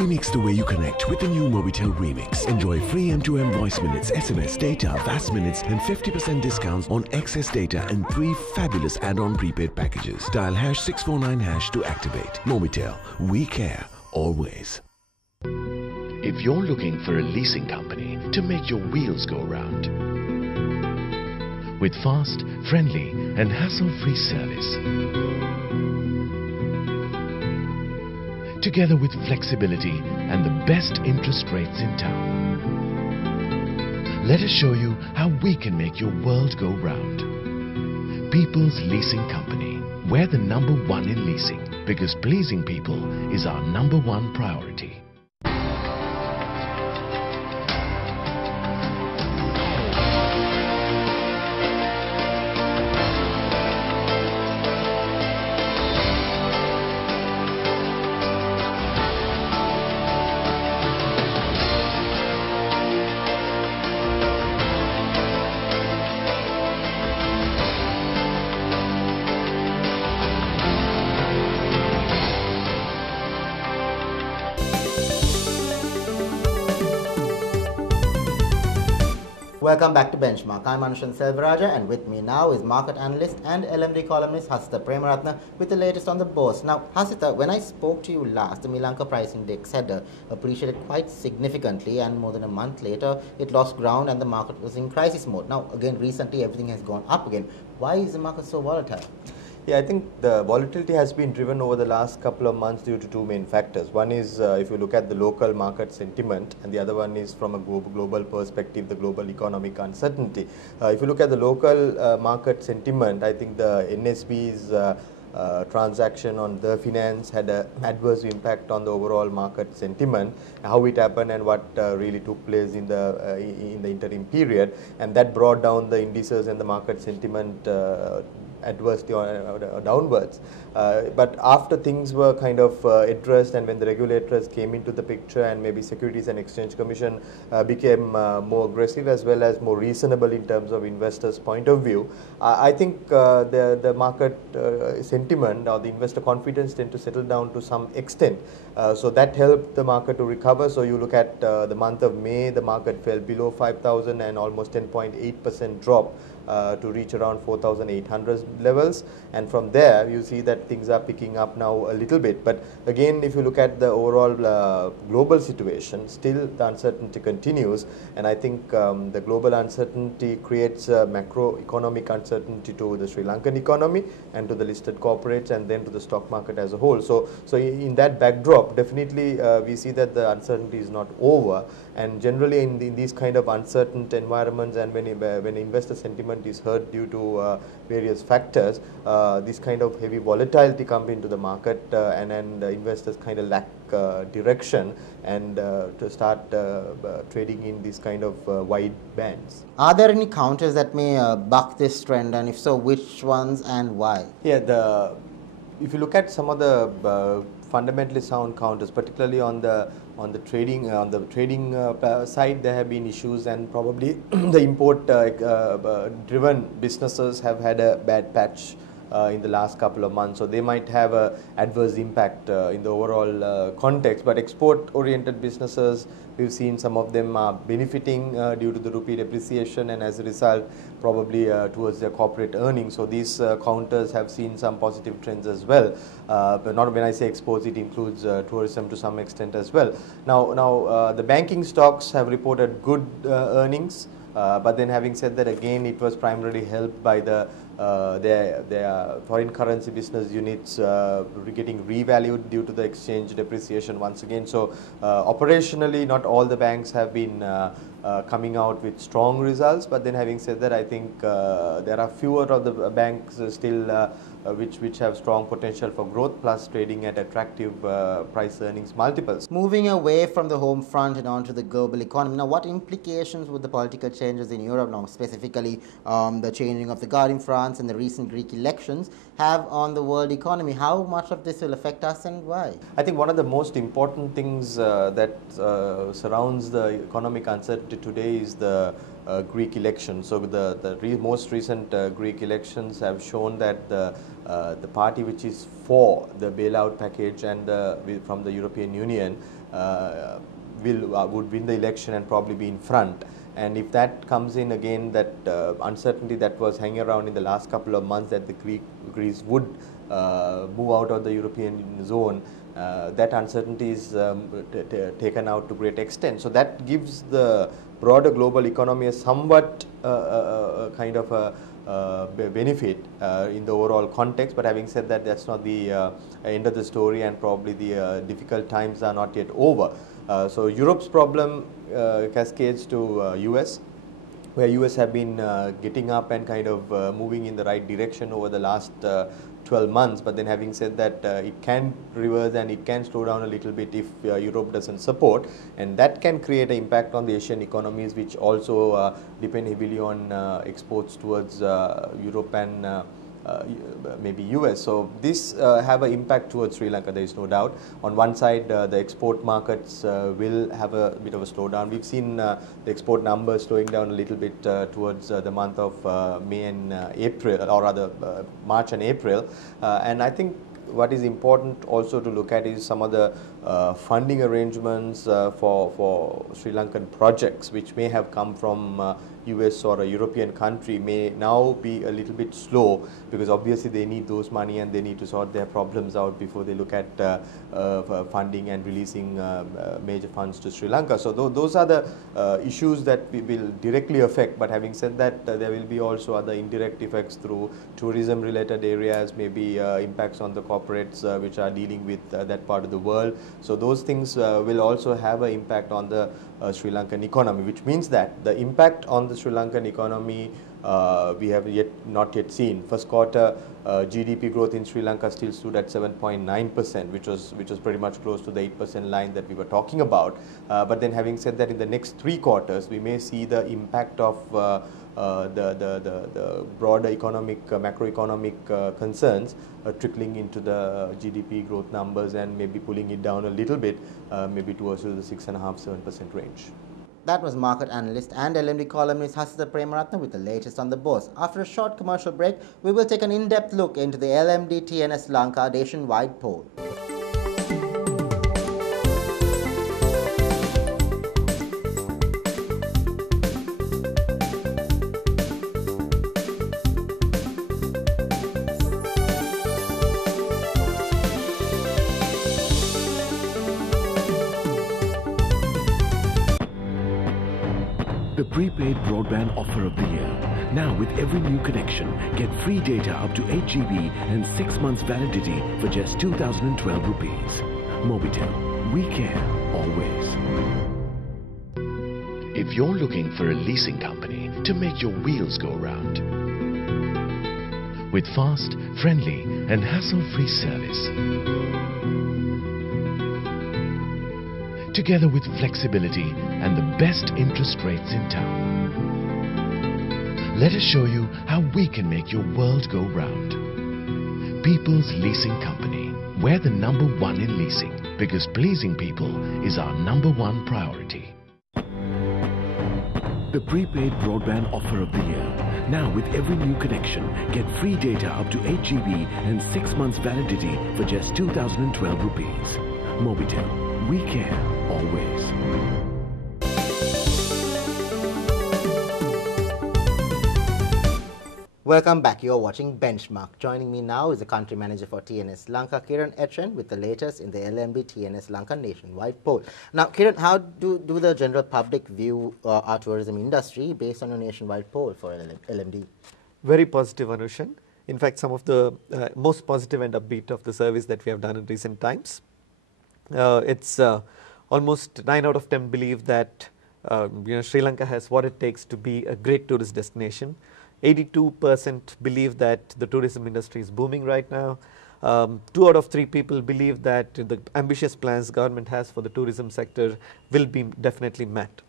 Remix the way you connect with the new Mobitel Remix. Enjoy free M2M voice minutes, SMS, data, fast minutes and 50% discounts on excess data and 3 fabulous add-on prepaid packages. Dial #649# to activate. Mobitel, we care always. If you're looking for a leasing company to make your wheels go round, with fast, friendly and hassle-free service, together with flexibility and the best interest rates in town, let us show you how we can make your world go round. People's Leasing Company. We're the #1 in leasing because pleasing people is our #1 priority. Welcome back to Benchmark. I'm Anushan Selvaraja, and with me now is market analyst and LMD columnist Hasitha Premaratne with the latest on the Bourse. Now, Hasitha, when I spoke to you last, the Sri Lanka price index had appreciated quite significantly, and more than a month later, it lost ground and the market was in crisis mode. Now, again, recently everything has gone up again. Why is the market so volatile? Yeah, I think the volatility has been driven over the last couple of months due to two main factors. One is if you look at the local market sentiment, and the other one is from a global perspective, the global economic uncertainty. If you look at the local market sentiment, I think the NSB's transaction on the finance had an adverse impact on the overall market sentiment, how it happened and what really took place in the interim period, and that brought down the indices and the market sentiment adversely or downwards. But after things were kind of addressed, and when the regulators came into the picture and maybe Securities and Exchange Commission became more aggressive as well as more reasonable in terms of investors' point of view, I think the market sentiment or the investor confidence tend to settle down to some extent. So that helped the market to recover. So you look at the month of May, the market fell below 5,000 and almost 10.8% drop to reach around 4,800 levels, and from there you see that things are picking up now a little bit. But again, if you look at the overall global situation, still the uncertainty continues, and I think the global uncertainty creates macroeconomic uncertainty to the Sri Lankan economy and to the listed corporates and then to the stock market as a whole. So in that backdrop, definitely we see that the uncertainty is not over, and generally in these kind of uncertain environments, and when investor sentiment is hurt due to various factors, this kind of heavy volatility comes into the market, and investors kind of lack direction and to start trading in this kind of wide bands. Are there any counters that may buck this trend, and if so, which ones and why? Yeah, if you look at some of the fundamentally sound counters, particularly on the trading side, there have been issues, and probably the import driven businesses have had a bad patch in the last couple of months, so they might have a adverse impact in the overall context. But export oriented businesses, we've seen some of them are benefiting due to the rupee depreciation, and as a result probably towards their corporate earnings. So these counters have seen some positive trends as well. But not when I say exports, it includes tourism to some extent as well. Now the banking stocks have reported good earnings, but then having said that, again it was primarily helped by their foreign currency business units getting revalued due to the exchange depreciation once again. So operationally not all the banks have been coming out with strong results, but then having said that, I think there are fewer of the banks still which have strong potential for growth, plus trading at attractive price earnings multiples. Moving away from the home front and onto the global economy, now what implications would the political changes in Europe, now specifically the changing of the guard in France and the recent Greek elections, have on the world economy? How much of this will affect us and why? I think one of the most important things that surrounds the economic uncertainty today is the Greek elections. So the most recent Greek elections have shown that the party which is for the bailout package and from the European Union would win the election and probably be in front. And if that comes in again, that uncertainty that was hanging around in the last couple of months, that the Greece would move out of the European zone, that uncertainty is taken out to great extent. So that gives the broader global economy a somewhat kind of a benefit in the overall context. But having said that, that's not the end of the story, and probably the difficult times are not yet over. So Europe's problem cascades to US, where US have been getting up and kind of moving in the right direction over the last 12 months. But then having said that, it can reverse and it can slow down a little bit if Europe doesn't support, and that can create an impact on the Asian economies, which also depend heavily on exports towards Europe and maybe US. So this have an impact towards Sri Lanka, there is no doubt. On one side, the export markets will have a bit of a slowdown. We've seen the export numbers slowing down a little bit towards the month of May and April, or rather March and April. And I think what is important also to look at is some of the funding arrangements for Sri Lankan projects, which may have come from US or a European country, may now be a little bit slow, because obviously they need those money and they need to sort their problems out before they look at funding and releasing major funds to Sri Lanka. So those are the issues that we will directly affect. But having said that, there will be also other indirect effects through tourism related areas, maybe impacts on the corporates which are dealing with that part of the world. So those things will also have an impact on the Sri Lankan economy, which means that the impact on the Sri Lankan economy we have not yet seen. First quarter GDP growth in Sri Lanka still stood at 7.9%, which was pretty much close to the 8% line that we were talking about. But then having said that, in the next 3 quarters, we may see the impact of the broader economic, macroeconomic concerns trickling into the GDP growth numbers and maybe pulling it down a little bit, maybe towards the 6.5–7% range. That was market analyst and LMD columnist Hasitha Premaratne with the latest on the Bourse. After a short commercial break, we will take an in-depth look into the LMD TNS Lanka nationwide poll. The prepaid broadband offer of the year. Now with every new connection, get free data up to 8 GB and 6 months validity for just 2012 rupees. Mobitel, we care always. If you're looking for a leasing company to make your wheels go round, with fast, friendly and hassle-free service, together with flexibility and the best interest rates in town, let us show you how we can make your world go round. People's Leasing Company. We're the #1 in leasing, because pleasing people is our #1 priority. The prepaid broadband offer of the year. Now with every new connection, get free data up to 8 GB and 6 months validity for just 2012 rupees. Mobitel, we care always. Welcome back. You're watching Benchmark. Joining me now is the country manager for TNS Lanka, Kiran H, with the latest in the LMD TNS Lanka nationwide poll. Now, Kiran, how do the general public view our tourism industry based on your nationwide poll for LMD? Very positive, Anushan. In fact, some of the most positive and upbeat of the surveys that we have done in recent times. It's almost 9 out of 10 believe that Sri Lanka has what it takes to be a great tourist destination. 82% believe that the tourism industry is booming right now. 2 out of 3 people believe that the ambitious plans government has for the tourism sector will be definitely met.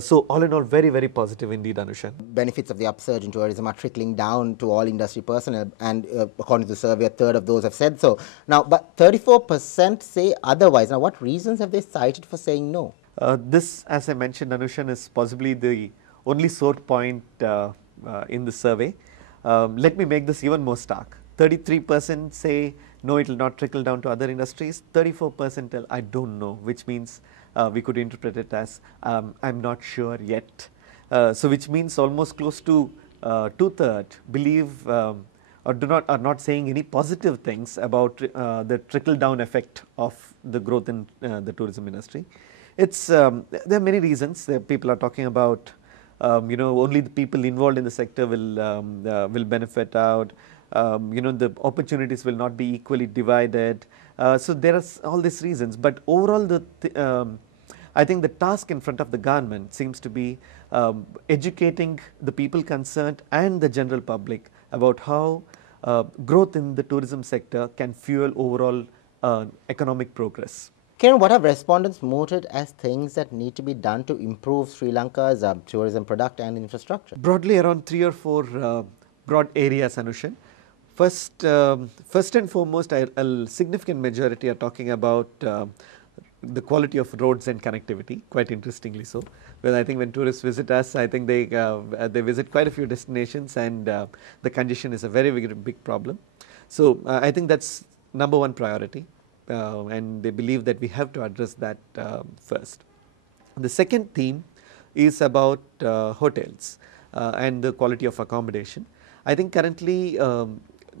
So all in all, very, very positive indeed, Anushan. Benefits of the upsurge in tourism are trickling down to all industry personnel, and according to the survey, a third of those have said so. Now, but 34% say otherwise. Now, what reasons have they cited for saying no? This, as I mentioned, Anushan, is possibly the only sore point in the survey. Let me make this even more stark. 33% say no, it will not trickle down to other industries. 34% tell I don't know, which means we could interpret it as I'm not sure yet. So which means almost close to 2/3 believe are not saying any positive things about the trickle down effect of the growth in the tourism industry. It's there are many reasons. People are talking about only the people involved in the sector will benefit out. The opportunities will not be equally divided. So there are all these reasons, but overall I think the task in front of the government seems to be educating the people concerned and the general public about how growth in the tourism sector can fuel overall economic progress. Kiran, what have respondents noted as things that need to be done to improve Sri Lanka's tourism product and infrastructure? Broadly around 3 or 4 broad areas, Anushan. First and foremost, a significant majority are talking about the quality of roads and connectivity, quite interestingly so. Well, I think when tourists visit us, I think they visit quite a few destinations, and the congestion is a very, very big problem. So I think that's number one priority, and they believe that we have to address that first. The second theme is about hotels and the quality of accommodation. I think currently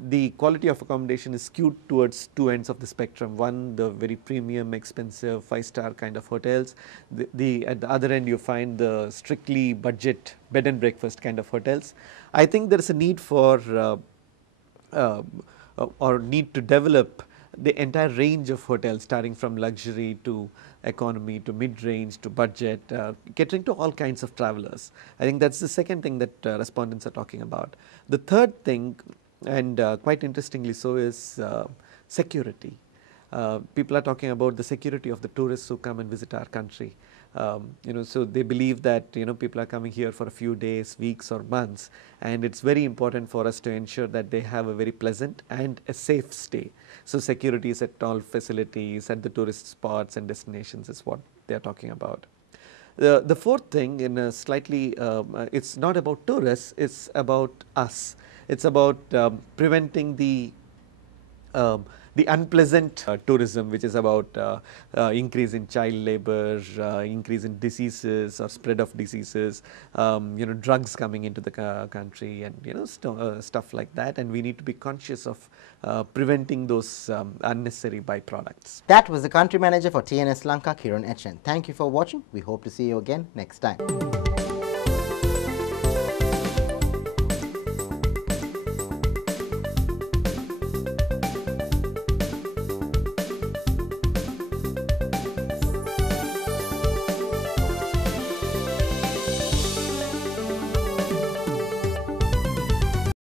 the quality of accommodation is skewed towards two ends of the spectrum. One, the very premium, expensive 5-star kind of hotels. At the other end, you find the strictly budget bed and breakfast kind of hotels. I think there is a need for or need to develop the entire range of hotels, starting from luxury to economy to mid-range to budget, catering to all kinds of travelers. I think that's the second thing that respondents are talking about. The third thing, and quite interestingly so, is security. People are talking about the security of the tourists who come and visit our country. So they believe that people are coming here for a few days, weeks or months, and it's very important for us to ensure that they have a very pleasant and a safe stay. So security is at all facilities, at the tourist spots and destinations is what they are talking about. The fourth thing, in a slightly, it's not about tourists, it's about us. It's about preventing the unpleasant tourism, which is about increase in child labor, increase in diseases or spread of diseases, drugs coming into the country, and stuff like that. And we need to be conscious of preventing those unnecessary byproducts. That was the country manager for TNS Lanka, Kiran H. Thank you for watching. We hope to see you again next time.